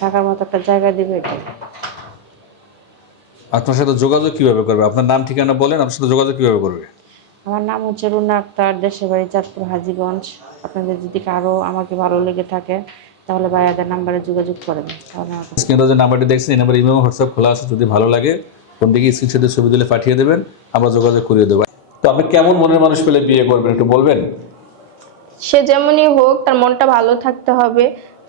থাকার মতো একটা জায়গা দিবে এটাই। আপনার সাথে যোগাযোগ কিভাবে করবে? আপনার নাম ঠিকানা বলেন, আপনার সাথে যোগাযোগ কিভাবে করবে? আমার নাম হচ্ছে রুনা আক্তার, দেশের বাড়ি চাঁদপুর হাজীগঞ্জ। আপনাদের যদি কারো আমাকে ভালো লেগে থাকে তাহলে ভাইয়াদের নাম্বারে যোগাযোগ করেন, তাহলে আমাকে। স্ক্রিনে যে নাম্বারটি দেখছেন এই নাম্বারে ইমেল হোয়াটসঅ্যাপ খোলা আছে, যদি ভালো লাগে ফোন থেকে স্ক্রিনশটের ছবি তুলে পাঠিয়ে দেবেন, আমরা যোগাযোগ করিয়ে দেবো। তো আপনি কেমন মনের মানুষ পেলে বিয়ে করবেন একটু বলবেন? সে যেমনই হোক তার মনটা ভালো থাকতে হবে,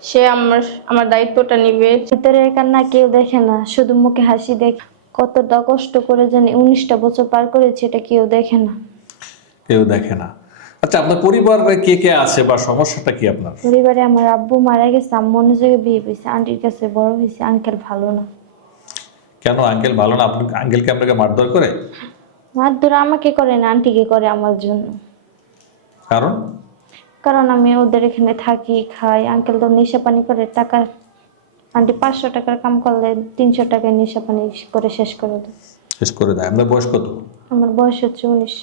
সে আমার আমার দায়িত্বটা নিবে। ভিতরের কান্না কেউ দেখে না, শুধু মুখে হাসি দেখে। কতটা কষ্ট করে জানি 19টা বছর পার করেছি, এটা কেউ দেখে না। কেউ দেখে না। আচ্ছা, আপনার পরিবারে কে কে আছে বা সমস্যাটা কি আপনার? পরিবারে আমার আব্বু মারা গেছে, আম্মু অন্য জায়গায় বিয়ে পেয়েছে, আন্টির কাছে বড় হয়েছে। আঙ্কেল ভালো না। কেন আঙ্কেল ভালো না? আপনি আঙ্কেলকে আপনাকে মারধর করে? মারধর আমাকে করে না, আন্টিকে করে আমার জন্য। কারণ? কারণ আমি ওদের এখানে থাকি, খাই। আঙ্কেল তো নেশা পানি করে টাকা। আন্টি 500 টাকার কাম করলে 300 টাকায় নেশা পানি করে শেষ করে দেয়। শেষ করে দেয়। আপনার বয়স কত? আমার বয়স হচ্ছে 19।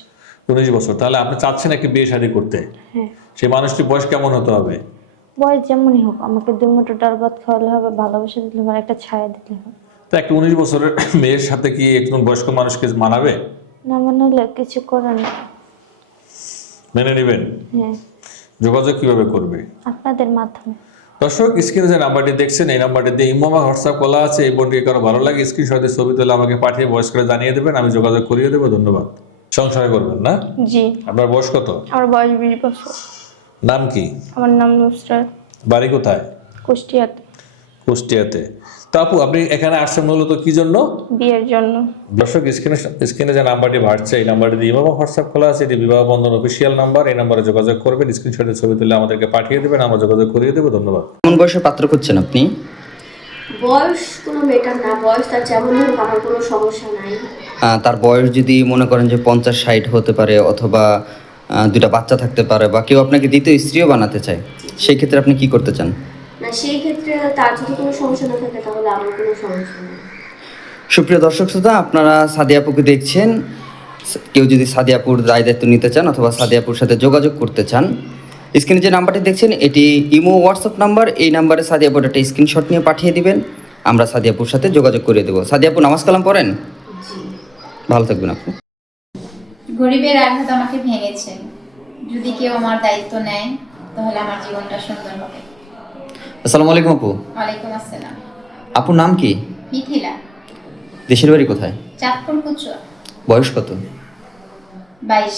19 বছর। তাহলে আপনি চাচ্ছেন একটি বিয়ে শাদী করতে? হ্যাঁ। সেই মানুষটির বয়স কেমন হতে হবে? বয়স যেমনই হোক, আমাকে 2 মুঠো ডাল ভাত খাওয়ালে হবে, ভালোবাসা দিলে হবে, একটা ছায়া দিলে হবে। তো একটা 19 বছরের মেয়ের সাথে কি একজন বয়স্ক মানুষকে মানাবে? না মানলে কিছু করার নেই। মেনে নেবেন? হ্যাঁ, যোগাযোগ কিভাবে করবে? আপনাদের মাধ্যমে। দর্শক, স্ক্রিনে যে নাম্বারটি দেখছেন এই নাম্বারটি দিয়ে ইমো বা হোয়াটসঅ্যাপ খোলা আছে। এই বোনটিকে কারো ভালো লাগে স্ক্রিনশটের ছবি তুলে আমাকে পাঠিয়ে ভয়েস করে জানিয়ে দেবেন, আমি যোগাযোগ করিয়ে দেবো। ধন্যবাদ। সংসারে করবেন না? জি। আপনার বয়স কত? আমার বয়স 20 বছর। নাম কি? আমার নাম নুসরাত। বাড়ি কোথায়? কুষ্টিয়াতে। কুষ্টিয়াতে। তো আপু, আপনি এখানে আসছেন মূলত কি জন্য? বিয়ের জন্য। দর্শক, স্ক্রিনে যে নাম্বারটি বাড়ছে এই নাম্বারটি দিয়ে ইমো বা হোয়াটসঅ্যাপ খোলা আছে। এটি বিবাহ বন্ধন অফিসিয়াল নাম্বার। এই নাম্বারে যোগাযোগ করবেন, স্ক্রিনশটের ছবি তুলে আমাদেরকে পাঠিয়ে দেবেন, আমরা যোগাযোগ করিয়ে দেবো। ধন্যবাদ। কোন বয়সে পাত্র খুঁজছেন আপনি? বয়স কোনো মেটার না, বয়স তার যেমন হোক আমার কোনো সমস্যা নাই। তার বয়স যদি মনে করেন যে 50-60 হতে পারে, অথবা দুটা বাচ্চা থাকতে পারে, বা কেউ আপনাকে দ্বিতীয় স্ত্রীও বানাতে চায়, সেই ক্ষেত্রে আপনি কি করতে চান? না, সেই ক্ষেত্রে তার যদি কোনো সমস্যা না থাকে তাহলে আমার কোনো সমস্যা নেই। সুপ্রিয় দর্শক শ্রোতা, আপনারা সাদিয়া আপুকে দেখছেন। কেউ যদি সাদিয়া আপুর দায় দায়িত্ব নিতে চান অথবা সাদিয়া আপুর সাথে যোগাযোগ করতে চান, স্ক্রিনে যে নাম্বারটি দেখছেন এটি ইমো হোয়াটসঅ্যাপ নাম্বার। এই নাম্বারে সাদিয়া আপুর একটা স্ক্রিনশট নিয়ে পাঠিয়ে দিবেন, আমরা সাদিয়া আপুর সাথে যোগাযোগ করে দেবো। সাদিয়া আপু, নামাজ কালাম পড়েন? ভালো থাকবেন আপু। গরিবের আঘাত আমাকে ভেঙেছে, যদি কেউ আমার দায়িত্ব নেয় তাহলে আমার জীবনটা সুন্দর হবে। আসসালামু আলাইকুম আপু। ওয়ালাইকুম আসসালাম। আপুর নাম কি? মিথিলা। দেশের বাড়ি কোথায়? চাঁদপুর কুচুয়া। বয়স কত? 22।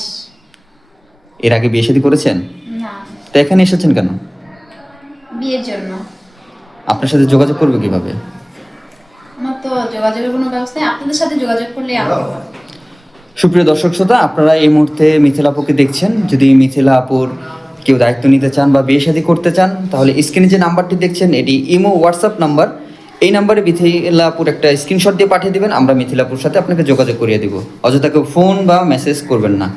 এর আগে বিয়ে শাদী করেছেন? না। তো এখানে এসেছেন কেন? বিয়ের জন্য। আপনার সাথে যোগাযোগ করবে কিভাবে? আমার তো যোগাযোগের কোনো ব্যবস্থা নেই, আপনাদের সাথে যোগাযোগ করলে আমার হবে। সুপ্রিয় দর্শক শ্রোতা, আপনারা এই মুহূর্তে মিথিলা আপুকে দেখছেন। যদি মিথিলা আপুর কেউ দায়িত্ব নিতে চান বা বিয়ে শাদী করতে চান, তাহলে স্ক্রিনে যে নাম্বারটি দেখছেন এটি ইমো হোয়াটসঅ্যাপ নাম্বার। এই নাম্বারে মিথিলা আপুর একটা স্ক্রিনশট দিয়ে পাঠিয়ে দেবেন, আমরা মিথিলা আপুর সাথে আপনাকে যোগাযোগ করিয়ে দেবো। অযথা কেউ ফোন বা মেসেজ করবেন না।